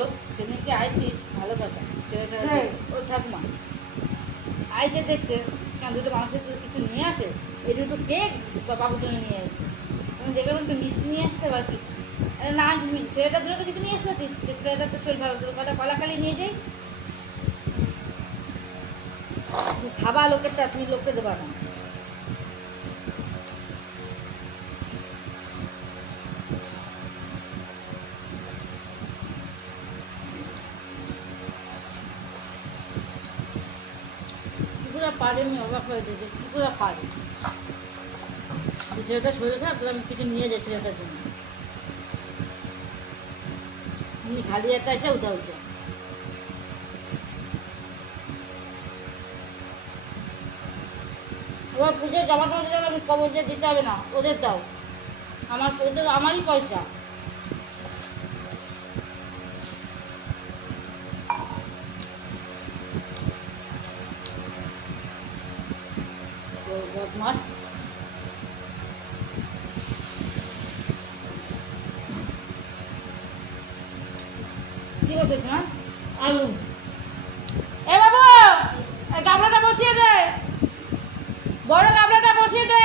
হলো সেদিনকে আইছিস ভালো কথা ছেলেটা ওর ঠাকুমা আইছে দেখতে কারণ দুটো মানুষের তো কিছু নিয়ে আসে এই দুটো কেক বাবুর জন্য নিয়ে আসছে তুমি দেখলাম একটু মিষ্টি নিয়ে আসতে বা কিছু না মিষ্টি ছেলেটার জন্য তো কিছু নিয়ে আসতে যে ছেলেটার তো শরীর ভালো তোর কটা কলাকালি নিয়ে যাই খাবা লোকেরটা তুমি লোককে দেবা না পারে আমি অবাক হয়ে দিয়েছি কী করে পারে ছেলেটা শরীর খারাপ তো আমি কিছু নিয়ে যাই ছেলেটার জন্য এমনি খালি একটা এসে উঠা উঠছে এবার পুজোর জামা টামা দিতে হবে কবর যে দিতে হবে না ওদের দাও ওদের আমারই পয়সা বদমাস কি বসেছ না আলু এ বাবু গামলাটা বসিয়ে দে বড় গামলাটা বসিয়ে দে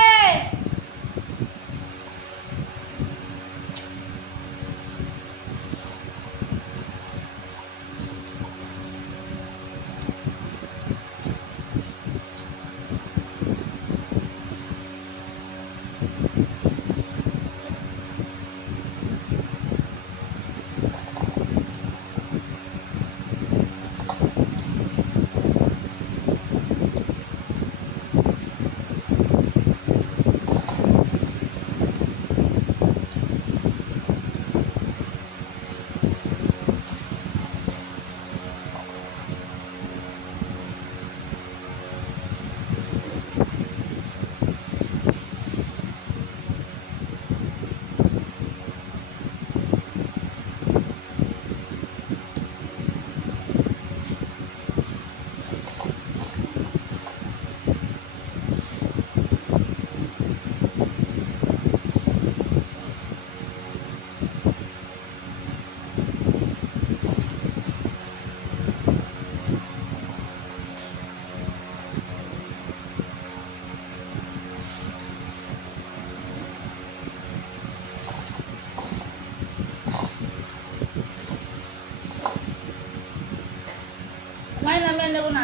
মায়ের নামে নেবো না